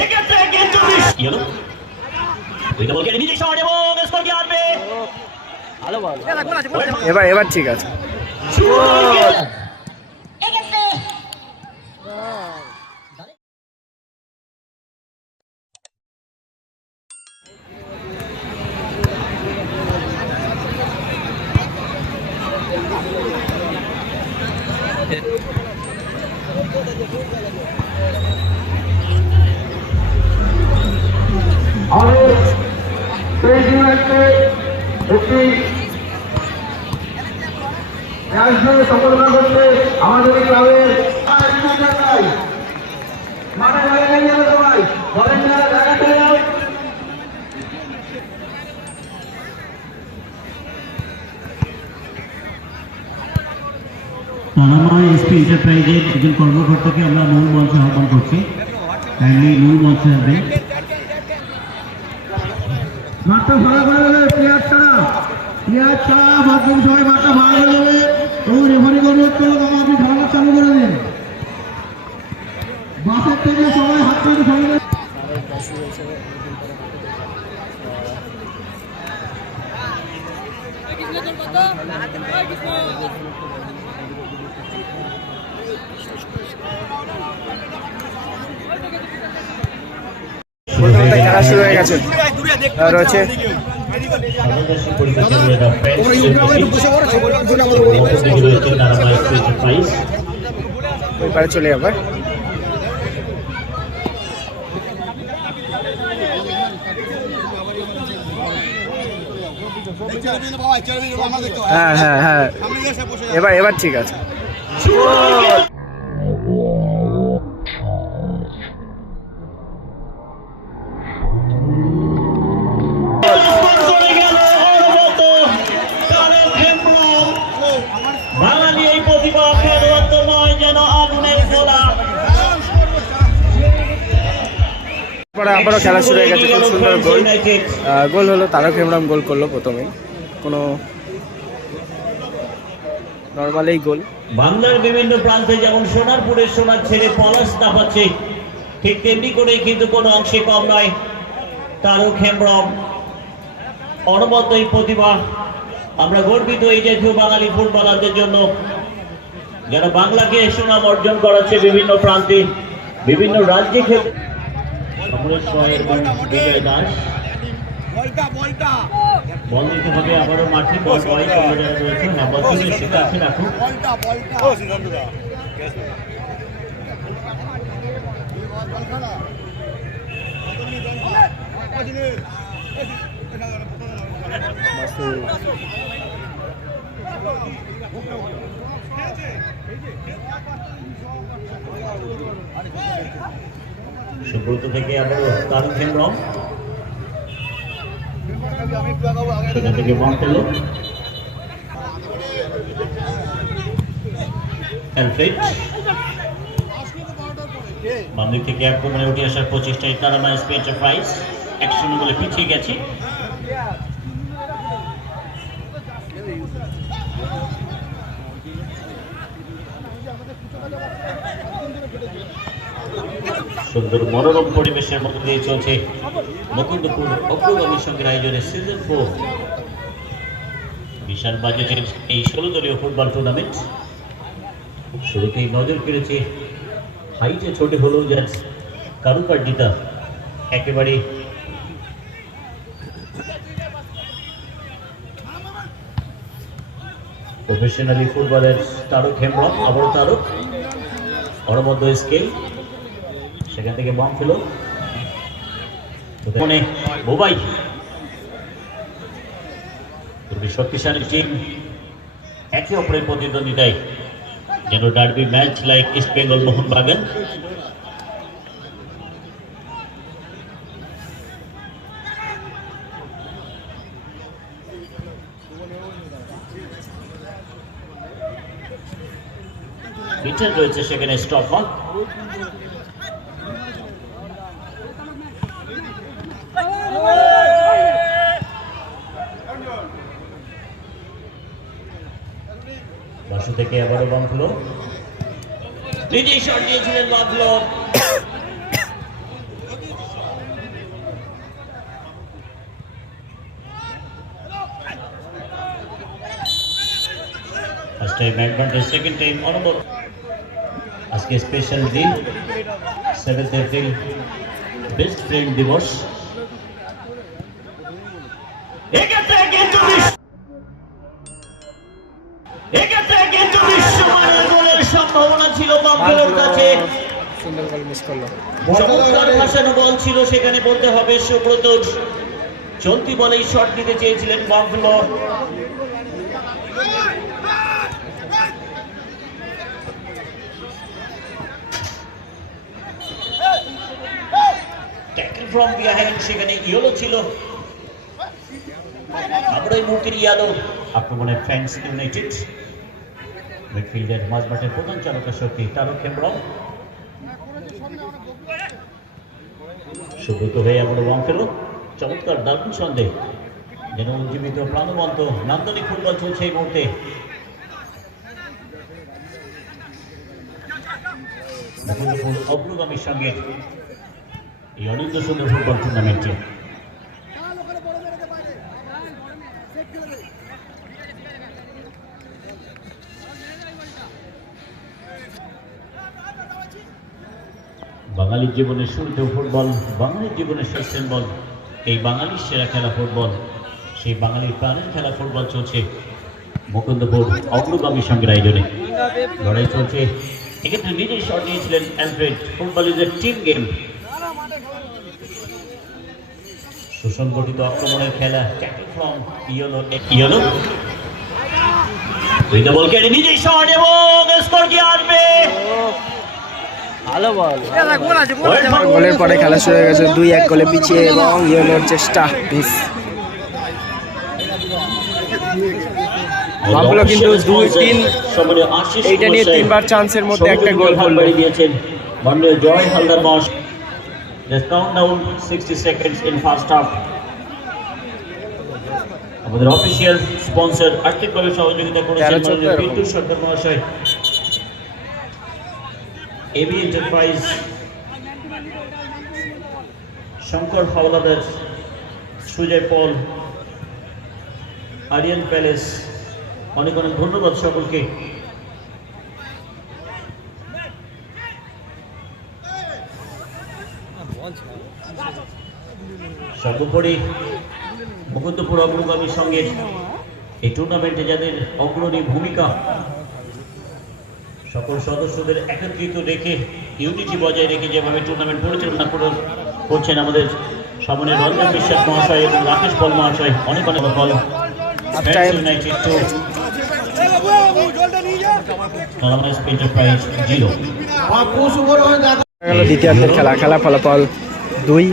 এক্ষেত্রে কিন্তু কি হলো? উইকে বল কেটে শট এবং স্কোর কি আসবে? এবার এবার ঠিক আছে। শুরু করে একটি রাজনীতি সম্পাদনা করতে আমাদের ক্লাবের মাঠে এসপি এন্টারপ্রাইজের একজন কর্মকর্তাকে আমরা মূল মঞ্চে আহ্বান করছি। কাইন্ডলি মূল মঞ্চে আসবেন। মাঠটা ভালো করে প্লেয়ার ছাড়া। প্লেয়ার মাধ্যম সবাই মাঠটা ভালো করে এবং রেফারিকে অনুরোধ করল বাবা, আপনি খেলাটা চালু করে দিন। বাসের থেকে সবাই হাত করে সামনে খেলা শুরু হয়ে গেছে। রয়েছে চলে যাবার হ্যাঁ হ্যাঁ হ্যাঁ। এবার এবার ঠিক আছে। পরে আবারও খেলা শুরু হয়ে গেছে, খুব সুন্দর গোল। গোল হলো, তারক হেমরাম গোল করল প্রথমেই কোনো নর্মালেই গোল। বাংলার বিভিন্ন প্রান্তে যেমন সোনারপুরের সোনার ছেড়ে পলাশ নাপাচ্ছে ঠিক তেমনি করেই কিন্তু কোনো অংশে কম নয় তারক হেমব্রম। অনবদ্য এই প্রতিভা। আমরা গর্বিত এই জাতীয় বাঙালি ফুটবলারদের জন্য। যারা বাংলাকে সুনাম অর্জন করাচ্ছে বিভিন্ন প্রান্তে, বিভিন্ন রাজ্যে খেলে রায় এবং বিজয় দাস। বল দিতে হবে আবারও মাঠে বল পয়েন্ট আমরা রয়েছে হ্যাঁ বল দিতে সেটা আছে রাখুন। সুব্রত থেকে আবারও তারুণ হেমব্রম সেখান থেকে বল পেল অ্যালফ্রেড বাম দিক থেকে আক্রমণে উঠে আসার প্রচেষ্টায় তারা ম্যাচ এন্টারপ্রাইজ এক শূন্য বলে পিছিয়ে গেছে। সুন্দর মনোরম পরিবেশের মধ্যে দিয়ে চলছে মুকুন্দপুর অগ্রগামী সঙ্গের আয়োজনে সিজন ফোর বিশাল বাজেটের এই ষোলো দলীয় ফুটবল টুর্নামেন্ট শুরুতেই নজর কেড়েছে হাইটে ছোটে হলেও যার কারুকার্যিতা। একেবারে প্রফেশনালি ফুটবলের তারক হেমব্রম, আবারও তারক। অরবদ্ধ স্কেল সেখান থেকে বম ফেলো মনে বোবাই খুবই শক্তিশালী টিম একে অপরের প্রতিদ্বন্দ্বিতায় যেন derby match like East Bengal Mohun Bagan রয়েছে সেখানে স্টপ থেকে আবারও বামফ্লো নিজেই শট দিয়েছিলেন বামফ্লো First time advantage, second time honorable. আজকে স্পেশাল দিন সেভেন্থ এপ্রিল বেস্ট ফ্রেন্ড দিবস সুন্দর বল মিস করল। চমৎকার ভাসানো বল ছিল সেখানে বলতে হবে সুব্রত চলতি বলেই শট নিতে চেয়েছিলেন বাম্পেলো ট্যাকল ফ্রম বিহাইন্ড সেখানে ইয়েলো ছিল। আমরা এই ইয়ালো ফ্যান্স ইউনাইটেড মিডফিল্ডের মাঝমাঠের প্রধান চালকের শক্তি তারক হেমব্রম। সুব্রত হয়ে আমাদের রং ফেরত। চমৎকার দারুণ সন্দেহ যেন উজ্জীবিত প্রাণবন্ত, নান্দনিক ফুটবল চলছে এই মুহূর্তে। অগ্রগামীর সঙ্গে এই অনন্ত সুন্দর ফুটবল টুর্নামেন্টে বাঙালির জীবনের শুরুতে ফুটবল, বাঙালির জীবনের শেষ বল এই বাঙালির সেরা খেলা ফুটবল, সেই বাঙালির প্রাণের খেলা ফুটবল চলছে মুকুন্দপুর অগ্রগামীর সঙ্গে আয়োজনে। লড়াই চলছে। এক্ষেত্রে নিজেই শট নিয়েছিলেন Alfred, football is a team game. সুসংগঠিত আক্রমণের খেলা ফ্রম ইয়েলো ইয়েলো। নিজেই শট এবং স্কোর কি আসবে ভালো বল Point for গোলের পরে খেলা শুরু হয়ে গেছে দুই এক গোলে পিছিয়ে এবং ইয়েলোর চেষ্টা মিস ভাবলো কিন্তু দুই তিন এইটা নিয়ে তিনবার চান্সের মধ্যে একটা গোল করল। দিয়েছেন মাননীয় Joy Haldar boss. Let's count down 60 seconds in first half. আমাদের অফিসিয়াল স্পন্সর আর্থিকভাবে সহযোগিতা করেছেন মাননীয় পিন্টু সরকার মহাশয়। AB enterprise Shankar Howlader Sujoy Paul Ariyan palace অনেক অনেক ধন্যবাদ সকলকে। সর্বোপরি মুকুন্দপুর অগ্রগামীর সঙ্গে এই টুর্নামেন্টে যাদের অগ্রণী ভূমিকা সকল সদস্যদের একত্রিত রেখে ইউনিটি বজায় রেখে যেভাবে টুর্নামেন্ট পরিচালনা করে- করছেন আমাদের সামনে রঞ্জন বিশ্বাস মহাশয় এবং রাকেশ পল মহাশয় অনেক অনেক ফল. ইউনাইটেড টু দ্বিতীয়ার্ধের খেলা খেলা ফলাফল দুই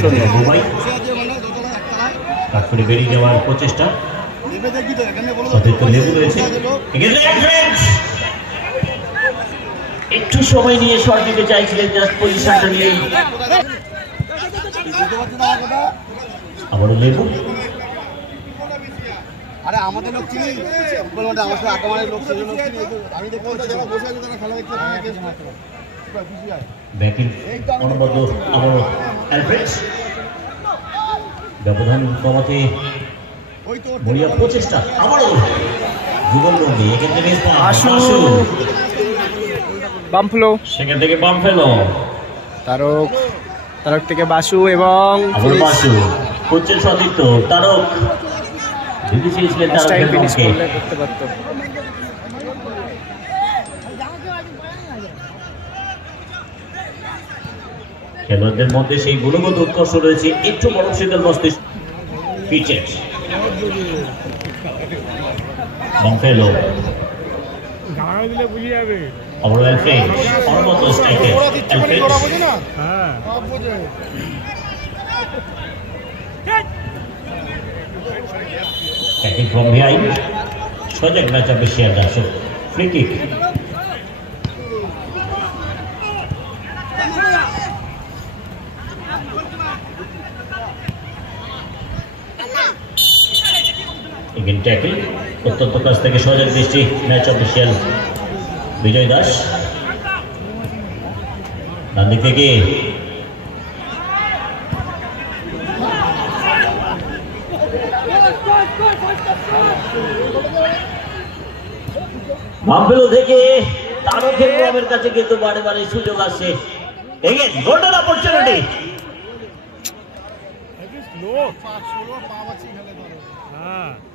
শূন্য। করে বেরিয়ে যাওয়ার প্রচেষ্টা। লেবু রয়েছে। একটু সময় নিয়ে শট দিতে চাইছিলেন জাস্ট পজিশনটা নিয়েই আবারও লেবু আরে আমাদের লোক চিনি? ফুটবল মাঠে আমার সাথে আক্রমণের লোক সেই লোক চিনি। আমি দেখতে পাচ্ছি যারা বসে আছে তারা খেলা দেখতে ব্যাকিং অনবদ্য আবারও অ্যালফ্রেড। ব্যবধান কমাতে প্রচেষ্টা আবারও যুগলবন্দি এক্ষেত্রে রেসপন্স। আশু। বামফ্লো। সেখান থেকে বাম ফেল তারক তারক থেকে বাসু এবং বাসু কোচের সতীর্থ তারক। চেয়েছিলেন করতে পারতো। খেলোয়াড়দের মধ্যে সেই গুণগত উৎকর্ষ রয়েছে একটু বড় শীতল মস্তিষ্ক পিচেট বংফেলো আবার Alfred. অনবত striker Alfred Attacking from behind. সজাগ ম্যাচ আপে শেয়ার দর্শক ফ্রি কিক ট্যাকেল অত্যন্ত কাছ থেকে সজাগ দৃষ্টি ম্যাচ অফিসিয়াল। বিজয় দাস। ডান দিক থেকে বাম্পেলো থেকে কাছে কিন্তু বারে বারে সুযোগ আসছে এগেন গোল্ডেন অপরচুনিটি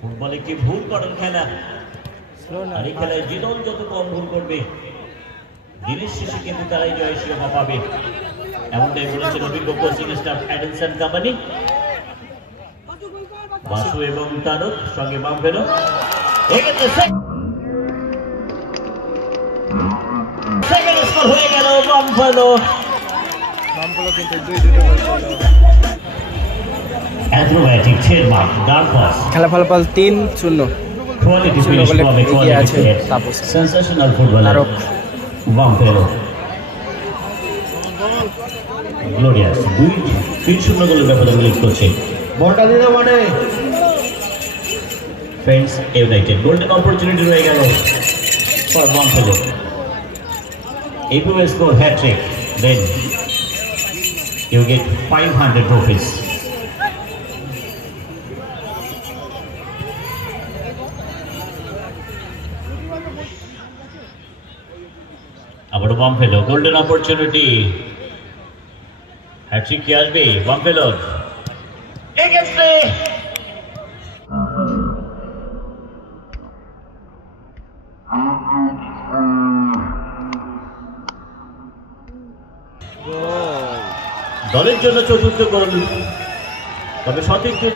ফুটবল একটি ভুল করার খেলা? আর এই খেলায় জিতন যত কম ভুল করবে দিনের শেষে কিন্তু তারাই জয় শিরোপা পাবে। এমনটাই বলেছেন অভিজ্ঞ coaching staff Adenson company Basu এবং তারক সঙ্গে বাম পেল সেকেন্ড স্কোর হয়ে গেল বাম তিন শূন্য। কোয়ালিটি ফিনিশ এগিয়ে কোয়ালিটি। Sensational footballer. বাম পেল গ্লোরিয়াস দুই তিন শূন্য গোলের ব্যাপারে উল্লেখ করছে বলটা দিলে মানে ফ্রেন্ডস ইউনাইটেড গোল্ডেন অপরচুনিটি রয়ে গেল ফর বাম পেল If you will score hat trick, then you get 500 rupees. আবারও বাম পেল গোল্ডেন অপরচুনিটি হ্যাট্রিক কি আসবে বাম পেল এগেন্স্টে দলের জন্য চতুর্থ গোল। তবে সঠিক